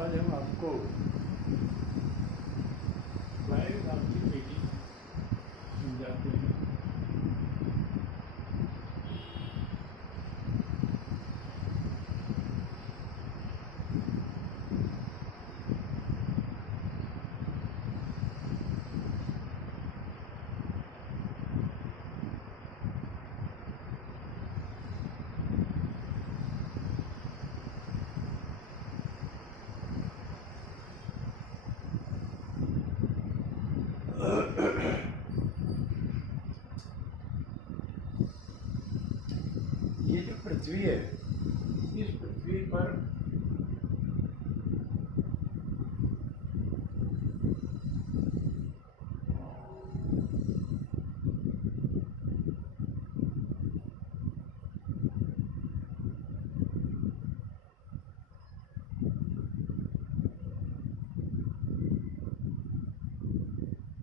आज हम आपको वायु भाग की पेटी समझाते हैं। ये जो पृथ्वी है, इस पृथ्वी पर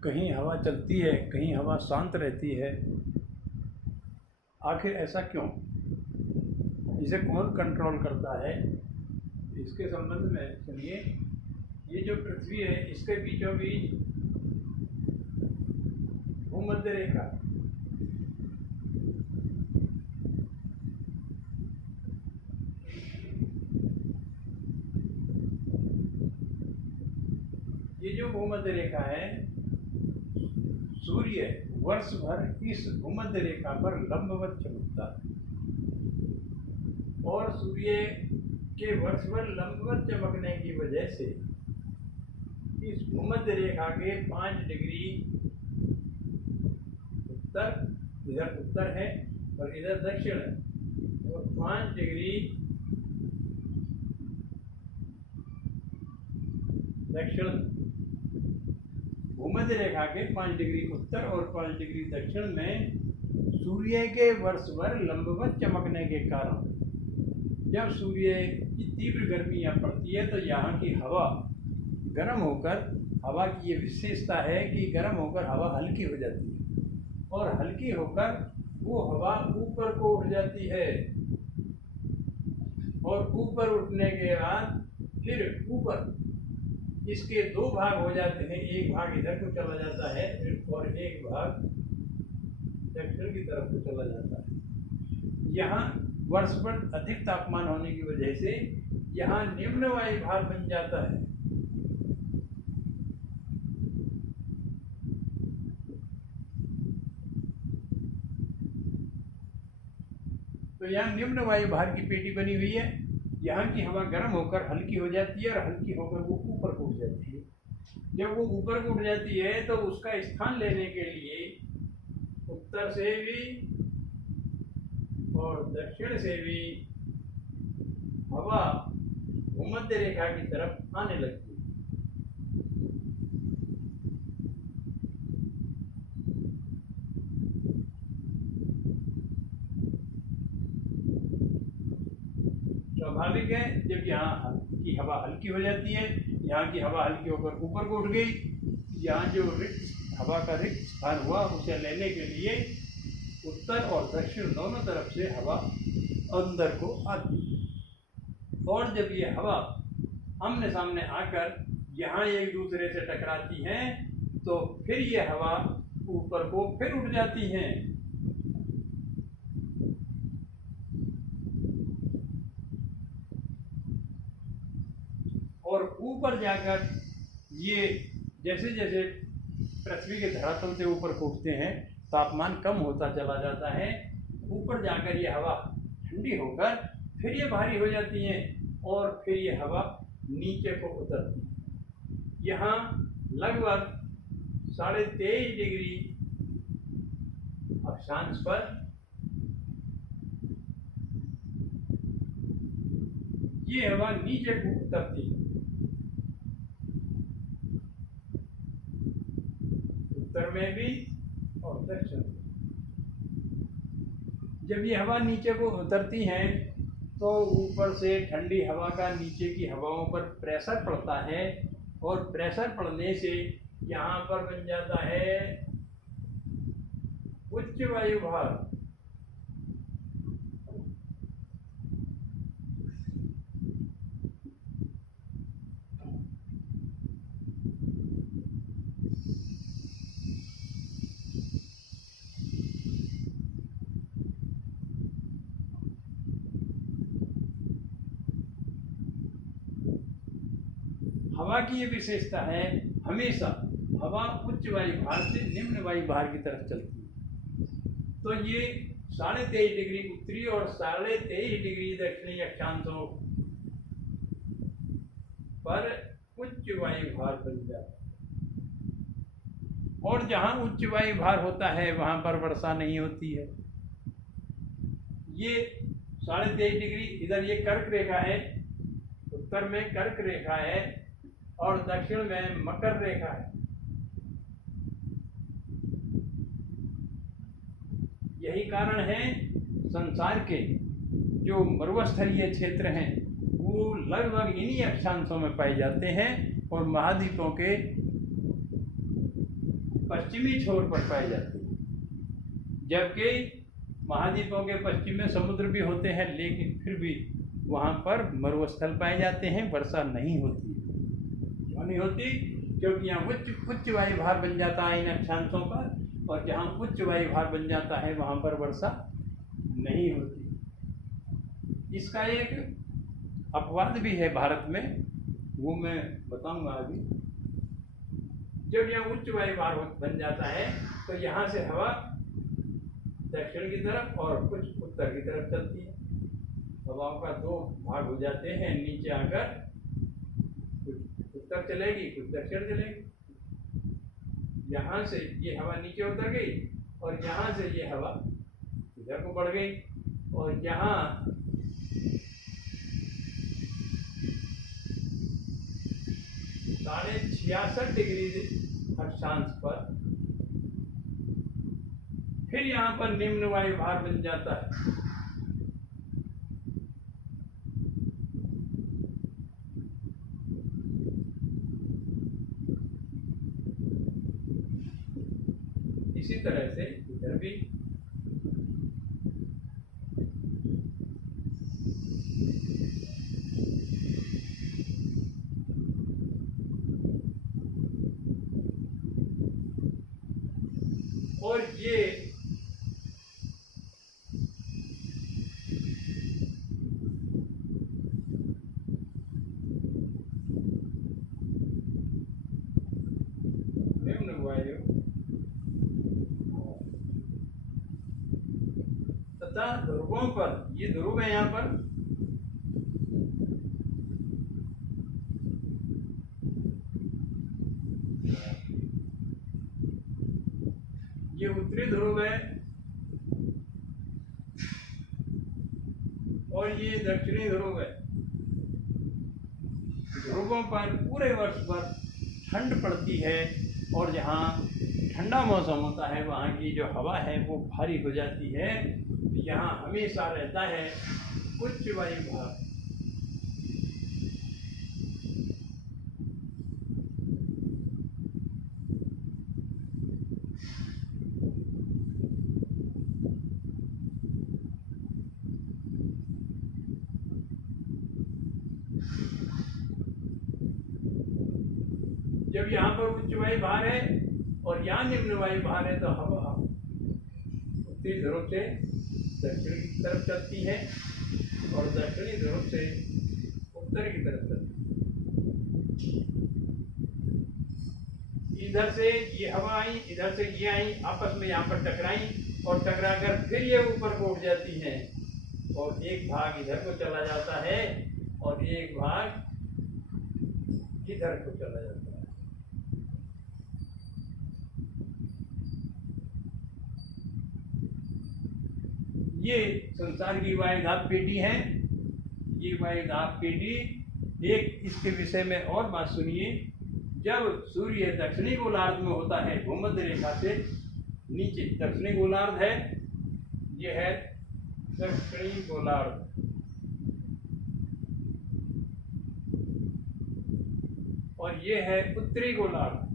कहीं हवा चलती है, कहीं हवा शांत रहती है। आखिर ऐसा क्यों? इसे कौन कंट्रोल करता है? इसके संबंध में सुनिए। ये जो पृथ्वी है, इसके बीचों बीच भूमध्य रेखा, ये जो भूमध्य रेखा है, सूर्य वर्ष भर इस भूमध्य रेखा पर लंबवत चमकता है और सूर्य के वर्ष भर लंबवत चमकने की वजह से इस भूमध्य रेखा के 5 डिग्री उत्तर, इधर उत्तर है और इधर दक्षिण है, और 5 डिग्री दक्षिण, भूमध्य रेखा के 5 डिग्री उत्तर और 5 डिग्री दक्षिण में सूर्य के वर्ष भर लंबवत चमकने के कारण जब सूर्य की तीव्र गर्मी यहाँ पड़ती है तो यहाँ की हवा गर्म होकर, हवा की ये विशेषता है कि गर्म होकर हवा हल्की हो जाती है और हल्की होकर वो हवा ऊपर को उठ जाती है और ऊपर उठने के बाद फिर ऊपर इसके 2 भाग हो जाते हैं। एक भाग इधर को चला जाता है और एक भाग दक्षिण की तरफ को चला जाता है। यहाँ वर्ष भर अधिक तापमान होने की वजह से यहाँ निम्न वायु भाग बन जाता है। तो यहाँ निम्न वायु भाग की पेटी बनी हुई है। यहाँ की हवा गर्म होकर हल्की हो जाती है और हल्की होकर वो ऊपर को उठ जाती है। जब वो ऊपर को उठ जाती है तो उसका स्थान लेने के लिए उत्तर से भी और दक्षिण से भी हवा भूमध्य रेखा की तरफ आने लगती है। स्वाभाविक है, जब यहाँ की हवा हल्की हो जाती है, यहाँ की हवा हल्की होकर ऊपर को उठ गई, यहाँ जो रिक्त हवा का रिक्त स्थान हुआ उसे लेने के लिए उत्तर और दक्षिण दोनों तरफ से हवा अंदर को आती है और जब ये हवा आमने सामने आकर यहाँ एक दूसरे से टकराती हैं तो फिर ये हवा ऊपर को फिर उठ जाती हैं और ऊपर जाकर ये जैसे जैसे पृथ्वी के धरातल से ऊपर को उठते हैं तापमान कम होता चला जाता है। ऊपर जाकर ये हवा ठंडी होकर फिर ये भारी हो जाती है और फिर ये हवा नीचे को उतरती है। यहाँ लगभग 23.5 डिग्री अक्षांश पर ये हवा नीचे को उतरती है। उत्तर में भी और दक्षिण में। जब ये हवा नीचे को उतरती है तो ऊपर से ठंडी हवा का नीचे की हवाओं पर प्रेशर पड़ता है और प्रेशर पड़ने से यहाँ पर बन जाता है उच्च वायु भाग। हवा की ये विशेषता है, हमेशा हवा उच्च वायु भार से निम्न वायु भार की तरफ चलती है। तो ये 23.5 डिग्री उत्तरी और 23.5 डिग्री दक्षिणी अक्षांशों पर उच्च वायु भार बन जाता है। और जहाँ उच्च वायु भार होता है वहाँ पर वर्षा नहीं होती है। ये 23.5 डिग्री, इधर ये कर्क रेखा है, उत्तर में कर्क रेखा है और दक्षिण में मकर रेखा है। यही कारण है संसार के जो मरुस्थलीय क्षेत्र हैं वो लगभग इन्हीं अक्षांशों में पाए जाते हैं और महाद्वीपों के पश्चिमी छोर पर पाए जाते हैं। जबकि महाद्वीपों के पश्चिम में समुद्र भी होते हैं, लेकिन फिर भी वहाँ पर मरुस्थल पाए जाते हैं, वर्षा नहीं होती। क्यों नहीं होती? क्योंकि यहाँ उच्च वायु भार बन जाता है इन अक्षांशों पर, और जहाँ उच्च वायु भार बन जाता है वहाँ पर वर्षा नहीं होती। इसका एक अपवाद भी है भारत में, वो मैं बताऊंगा अभी। जब यहाँ उच्च वायु भार बन जाता है तो यहाँ से हवा दक्षिण की तरफ और कुछ उत्तर की तरफ चलती है। हवाओं का दो भाग हो जाते हैं, नीचे आकर कुछ उत्तर चलेगी कुछ दक्षिण चलेगी। यहाँ से ये हवा नीचे उतर गई और यहाँ से ये हवा इधर को बढ़ गई, और यहाँ साढ़े 66 डिग्री अक्षांश पर फिर यहाँ पर निम्न वायु भार बन जाता है। इसी तरह से इधर भी और ये निम्न वायु तथा ध्रुवों पर, ये ध्रुव है यहाँ पर, ये उत्तरी ध्रुव है और ये दक्षिणी ध्रुव है। ध्रुवों पर पूरे वर्ष भर ठंड पड़ती है और जहाँ ठंडा मौसम होता है वहाँ की जो हवा है वो भारी हो जाती है। यहाँ हमेशा रहता है उच्च वायु भार। जब यहाँ पर उच्च वायु भार है और यहाँ निम्न वायु भार है तो हवा उत्तरी ध्रुव से दक्षिण की तरफ चलती है और दक्षिणी ध्रुव से उत्तर की तरफ चलती है। इधर से ये हवा आई, इधर से ये आई, आपस में यहाँ पर टकराई और टकराकर फिर ये ऊपर को उठ जाती हैं और एक भाग इधर को चला जाता है और एक भाग इधर को चला जाता है। ये संसार की वायुधाप पेटी है। ये वायुधाप पेटी, एक इसके विषय में और बात सुनिए। जब सूर्य दक्षिणी गोलार्ध में होता है, भूमध्य रेखा से नीचे दक्षिणी गोलार्ध है, ये है दक्षिणी गोलार्ध, और ये है उत्तरी गोलार्ध।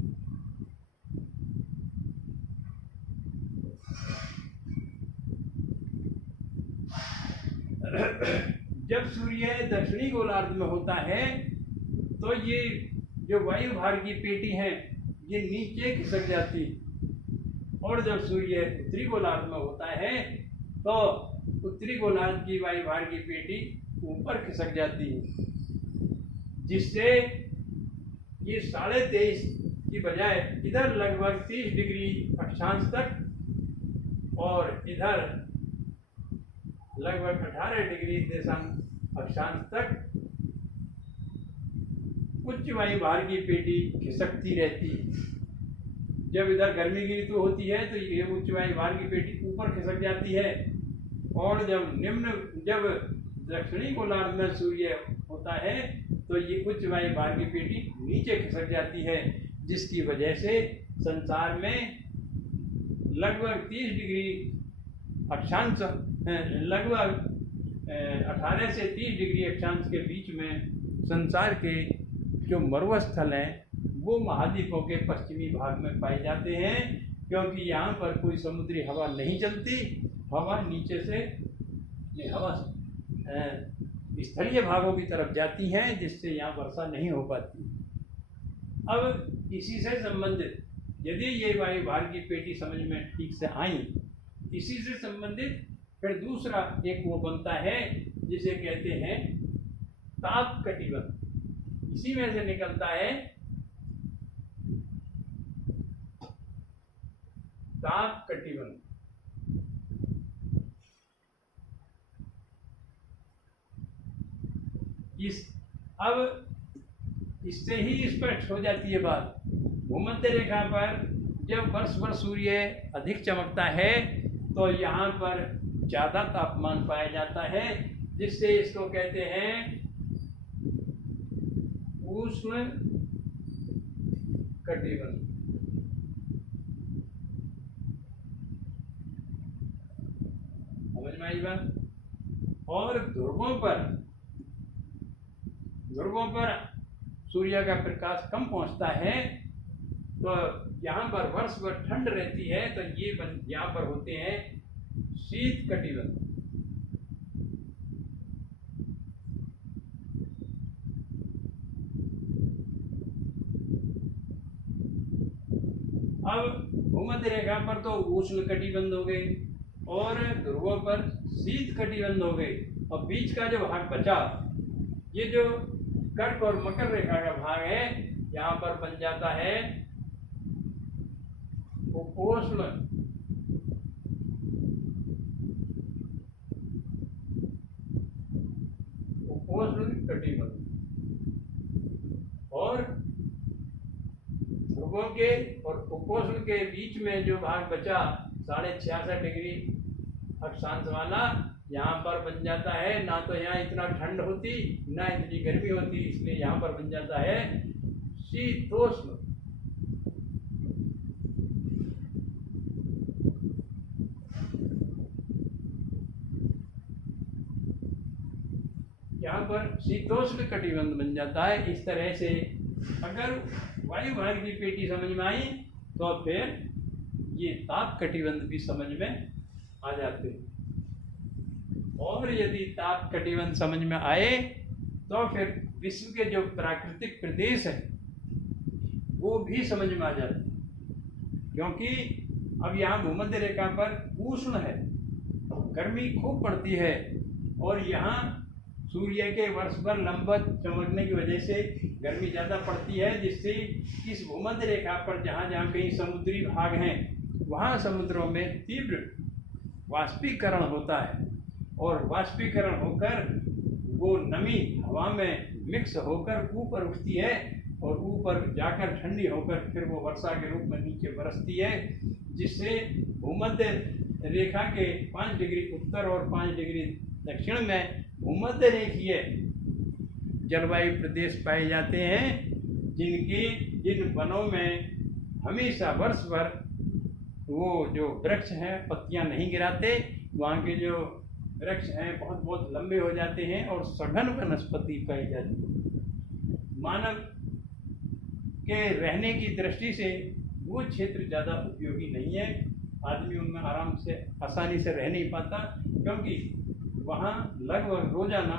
जब सूर्य दक्षिणी गोलार्ध में होता है तो ये जो वायु भार की पेटी है ये नीचे खिसक जाती, और जब सूर्य उत्तरी गोलार्ध में होता है तो उत्तरी गोलार्ध की वायु भार की पेटी ऊपर खिसक जाती है, जिससे ये 23.5 की बजाय इधर लगभग 30 डिग्री अक्षांश तक और इधर लगभग 18 डिग्री देशांश अक्षांश तक उच्च वायु भार की पेटी खिसकती रहती है। जब इधर गर्मी की ऋतु होती है तो ये उच्च वायु भार की पेटी ऊपर खिसक जाती है, और जब दक्षिणी गोलार्ध में सूर्य होता है तो ये उच्च वायु भार की पेटी नीचे खिसक जाती है, जिसकी वजह से संसार में लगभग 30 डिग्री अक्षांश, लगभग 18 से 30 डिग्री अक्षांश के बीच में संसार के जो मरुस्थल हैं वो महाद्वीपों के पश्चिमी भाग में पाए जाते हैं, क्योंकि यहाँ पर कोई समुद्री हवा नहीं चलती। हवा नीचे से ये हवा स्थलीय भागों की तरफ जाती है, जिससे यहाँ वर्षा नहीं हो पाती। अब इसी से संबंधित यदि ये वायु भार की पेटी समझ में ठीक से आई, इसी से संबंधित फिर दूसरा एक वो बनता है जिसे कहते हैं ताप कटिबंध। इसी में से निकलता है ताप कटिबंध। अब इससे ही स्पष्ट हो जाती है बात। भूमध्य रेखा पर जब वर्ष भर सूर्य अधिक चमकता है तो यहाँ पर ज़्यादा तापमान पाया जाता है, जिससे इसको कहते हैं उष्ण कटिबंध। समझ में आई बात। और ध्रुवों पर सूर्य का प्रकाश कम पहुंचता है तो यहाँ पर वर्ष भर ठंड रहती है, तो ये यहाँ पर होते हैं शीत कटिबंध। अब भूमध्य रेखा पर तो उष्ण कटिबंध हो गए और ध्रुवों पर शीत कटिबंध हो गए, और बीच का जो भाग बचा, ये जो कर्क और मकर रेखा का भाग है, यहाँ पर बन जाता है उपोष्ण कटिबंध। और ध्रुवों के और उपोष्ण के बीच में जो भाग बचा 66.5 डिग्री अक्षांश वाला, यहाँ पर बन जाता है, ना तो यहाँ इतना ठंड होती ना इतनी गर्मी होती, इसलिए यहाँ पर बन जाता है शीतोष्ण। यहाँ पर शीतोष्ण कटिबंध बन जाता है। इस तरह से अगर वायु भार की पेटी समझ में आई तो फिर ये ताप कटिबंध भी समझ में आ जाते हैं। और यदि ताप कटिबंध समझ में आए तो फिर विश्व के जो प्राकृतिक प्रदेश हैं वो भी समझ में आ जाते हैं, क्योंकि अब यहाँ भूमध्य रेखा पर उष्ण है, गर्मी खूब पड़ती है, और यहाँ सूर्य के वर्ष भर लंबवत चमकने की वजह से गर्मी ज़्यादा पड़ती है, जिससे इस भूमध्य रेखा पर जहाँ जहाँ कहीं समुद्री भाग हैं वहाँ समुद्रों में तीव्र वाष्पीकरण होता है, और वाष्पीकरण होकर वो नमी हवा में मिक्स होकर ऊपर उठती है, और ऊपर जाकर ठंडी होकर फिर वो वर्षा के रूप में नीचे बरसती है, जिससे भूमध्य रेखा के 5 डिग्री उत्तर और 5 डिग्री दक्षिण में भूमध्य रेखीय जलवायु प्रदेश पाए जाते हैं, जिन वनों में हमेशा वर्ष भर वो जो वृक्ष हैं पत्तियां नहीं गिराते, वहाँ के जो वृक्ष हैं बहुत बहुत लंबे हो जाते हैं और सघन वनस्पति पाई जाती है। मानव के रहने की दृष्टि से वो क्षेत्र ज़्यादा उपयोगी नहीं है, आदमी उनमें आराम से आसानी से रह नहीं पाता, क्योंकि वहाँ लगभग रोजाना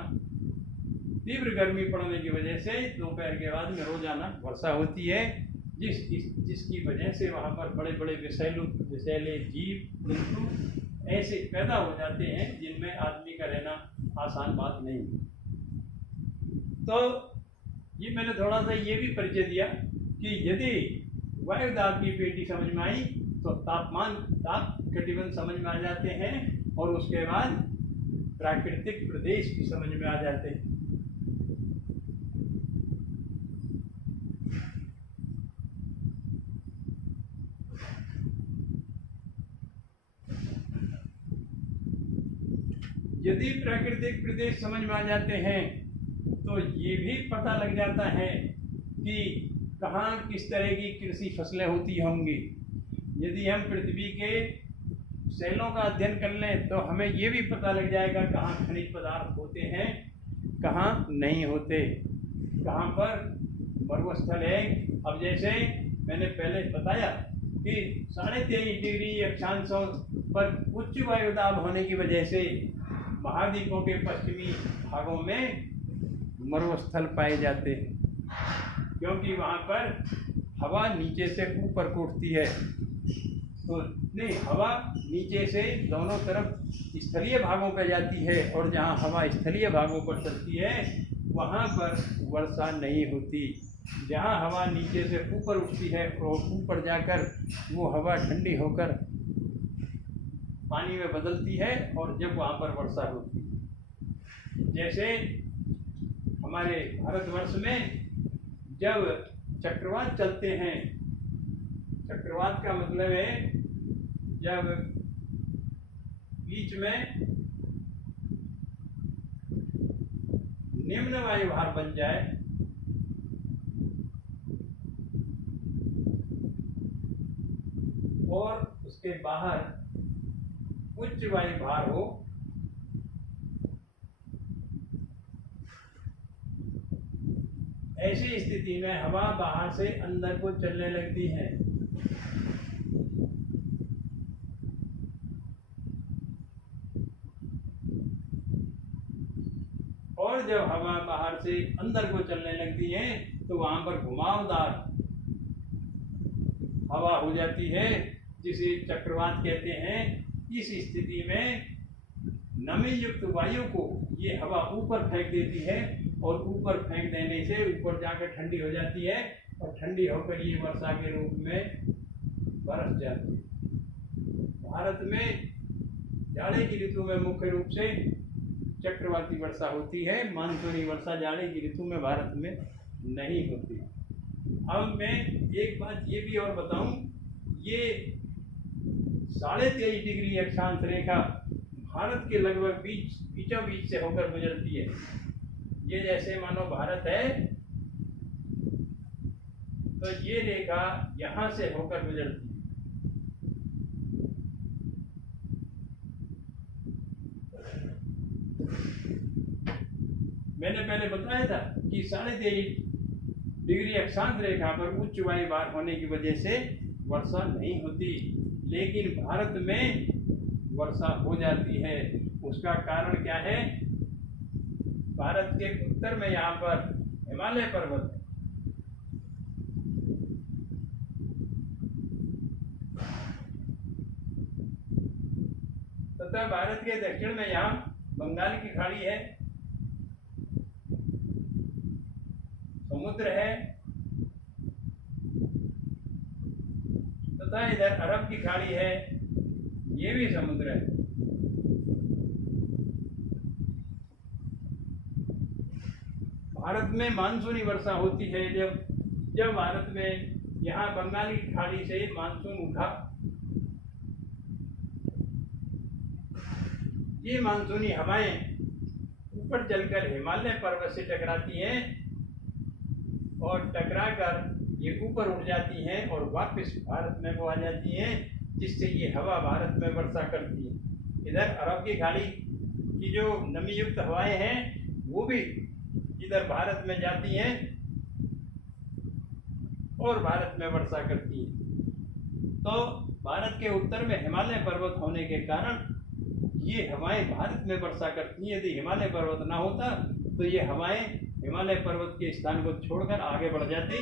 तीव्र गर्मी पड़ने की वजह से दोपहर के बाद में रोजाना वर्षा होती है, जिसकी वजह से वहाँ पर बड़े बड़े विषैले जीव जंतु ऐसे पैदा हो जाते हैं जिनमें आदमी का रहना आसान बात नहीं। तो ये मैंने थोड़ा सा ये भी परिचय दिया कि यदि वायुदाब की पेटी समझ में आई तो ताप कटिबंध समझ में आ जाते हैं और उसके बाद प्राकृतिक प्रदेश भी समझ में आ जाते हैं। यदि प्राकृतिक प्रदेश समझ में आ जाते हैं तो ये भी पता लग जाता है कि कहाँ किस तरह की कृषि फसलें होती होंगी। यदि हम पृथ्वी के शैलों का अध्ययन कर लें तो हमें ये भी पता लग जाएगा कहाँ खनिज पदार्थ होते हैं, कहाँ नहीं होते, कहाँ पर मरुस्थल है। अब जैसे मैंने पहले बताया कि 23.5 डिग्री अक्षांशों पर उच्च वायुदाब होने की वजह से महाद्वीपों के पश्चिमी भागों में मरुस्थल पाए जाते हैं, क्योंकि वहाँ पर हवा नीचे से ऊपर को उठती है। तो नहीं, हवा नीचे से दोनों तरफ स्थलीय भागों पर जाती है और जहाँ हवा स्थलीय भागों पर चलती है वहाँ पर वर्षा नहीं होती। जहाँ हवा नीचे से ऊपर उठती है और ऊपर जाकर वो हवा ठंडी होकर पानी में बदलती है और जब वहाँ पर वर्षा होती है। जैसे हमारे भारतवर्ष में जब चक्रवात चलते हैं, चक्रवात का मतलब है जब बीच में निम्न वायुभार बन जाए और उसके बाहर उच्च वायुभार हो, ऐसी स्थिति में हवा बाहर से अंदर को चलने लगती है। और जब हवा बाहर से अंदर को चलने लगती है तो वहां पर घुमावदार हवा हो जाती है, जिसे चक्रवात कहते हैं। इस स्थिति में नमी युक्त वायु को ये हवा ऊपर फेंक देती है और ऊपर फेंक देने से ऊपर जाकर ठंडी हो जाती है और ठंडी होकर ये वर्षा के रूप में बरस जाती है। भारत में जाड़े की ऋतु में मुख्य रूप से चक्रवाती वर्षा होती है, मानसूनी वर्षा जाड़े की ऋतु में भारत में नहीं होती। अब मैं एक बात ये भी और बताऊं, ये 23.5 डिग्री अक्षांश रेखा भारत के लगभग बीचों बीच से होकर गुजरती है। ये जैसे मानो भारत है तो ये रेखा यहाँ से होकर गुजरती है। मैंने पहले बताया था कि 23.5 डिग्री अक्षांश रेखा पर उच्च वायुभार होने की वजह से वर्षा नहीं होती, लेकिन भारत में वर्षा हो जाती है। उसका कारण क्या है? भारत के उत्तर में यहाँ पर हिमालय पर्वत है, तथा भारत के दक्षिण में यहाँ बंगाल की खाड़ी है, समुद्र है, तथा इधर अरब की खाड़ी है, ये भी समुद्र है। भारत में मानसूनी वर्षा होती है जब भारत में यहाँ बंगाली खाड़ी से मानसून उठा। ये मानसूनी हवाएं ऊपर चलकर हिमालय पर्वत से टकराती हैं और टकराकर ये ऊपर उठ जाती हैं और वापस भारत में वो आ जाती हैं, जिससे ये हवा भारत में वर्षा करती है। इधर अरब की खाड़ी की जो नमी युक्त हवाएं हैं वो भी इधर भारत में जाती हैं और भारत में वर्षा करती हैं। तो भारत के उत्तर में हिमालय पर्वत होने के कारण ये हवाएं भारत में वर्षा करती हैं। यदि हिमालय पर्वत ना होता तो ये हवाएं हिमालय पर्वत के स्थान को छोड़कर आगे बढ़ जाती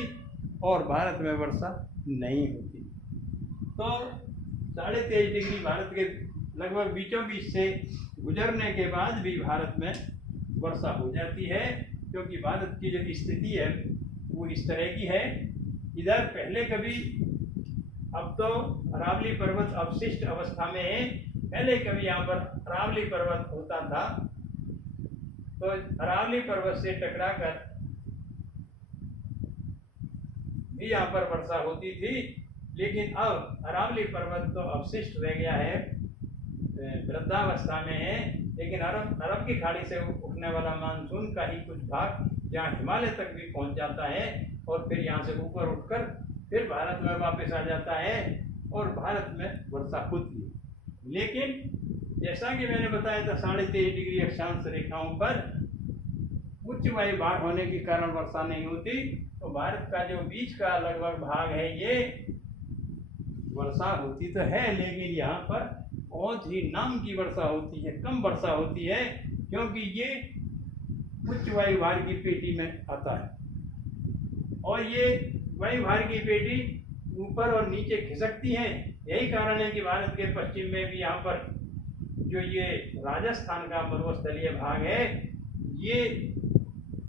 और भारत में वर्षा नहीं होती। तो 23.5 डिग्री भारत के लगभग बीचों बीच से गुजरने के बाद भी भारत में वर्षा हो जाती है क्योंकि भारत की जो स्थिति है वो इस तरह की है। इधर पहले कभी, अब तो अरावली पर्वत अवशिष्ट अवस्था में है, पहले कभी यहाँ पर अरावली पर्वत होता था, तो अरावली पर्वत से टकराकर भी यहाँ पर वर्षा होती थी। लेकिन अब अरावली पर्वत तो अवशिष्ट रह गया है, वृद्धावस्था में है। लेकिन अरब की खाड़ी से उठने वाला मानसून का ही कुछ भाग यहाँ हिमालय तक भी पहुँच जाता है और फिर यहाँ से ऊपर उठकर फिर भारत में वापस आ जाता है और भारत में वर्षा होती है। लेकिन जैसा कि मैंने बताया था, 23.5 डिग्री अक्षांश रेखाओं पर उच्च वायु भार होने के कारण वर्षा नहीं होती। तो भारत का जो बीच का लगभग भाग है, ये वर्षा होती तो है, लेकिन यहाँ पर बहुत ही नाम की वर्षा होती है, कम वर्षा होती है, क्योंकि ये उच्च वायु भार की पेटी में आता है और ये वायु भार की पेटी ऊपर और नीचे खिसकती है। यही कारण है कि भारत के पश्चिम में भी यहाँ पर जो ये राजस्थान का मरुस्थलीय भाग है, ये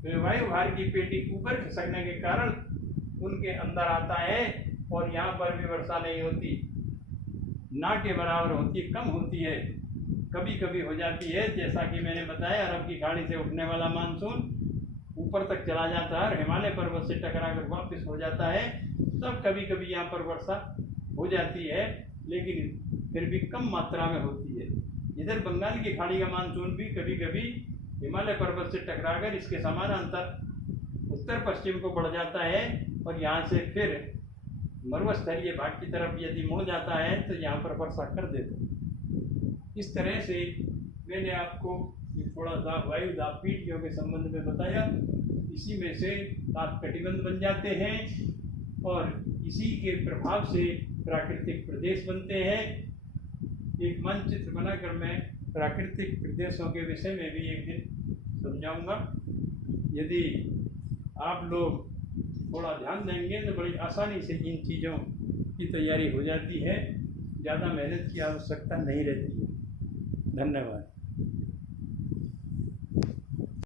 वायु भार की पेटी ऊपर खिसकने के कारण उनके अंदर आता है और यहाँ पर भी वर्षा नहीं होती, ना के बराबर होती है, कम होती है, कभी कभी हो जाती है। जैसा कि मैंने बताया, अरब की खाड़ी से उठने वाला मानसून ऊपर तक चला जाता है और हिमालय पर्वत से टकराकर वापस हो जाता है, तब कभी कभी यहाँ पर वर्षा हो जाती है, लेकिन फिर भी कम मात्रा में होती है। इधर बंगाल की खाड़ी का मानसून भी कभी कभी हिमालय पर्वत से टकराकर इसके समानांतर उत्तर पश्चिम को बढ़ जाता है और यहाँ से फिर मरुस्थलीय भाग की तरफ यदि मुड़ जाता है तो यहाँ पर वर्षा कर देता है। इस तरह से मैंने आपको थोड़ा सा वायु दाब पीढ़ियों के संबंध में बताया। इसी में से ताप कटिबंध बन जाते हैं और इसी के प्रभाव से प्राकृतिक प्रदेश बनते हैं। एक मानचित्र बनाकर मैं प्राकृतिक प्रदेशों के विषय में भी एक दिन समझाऊंगा। यदि आप लोग थोड़ा ध्यान देंगे तो बड़ी आसानी से इन चीज़ों की तैयारी हो जाती है, ज़्यादा मेहनत की आवश्यकता नहीं रहती है। धन्यवाद।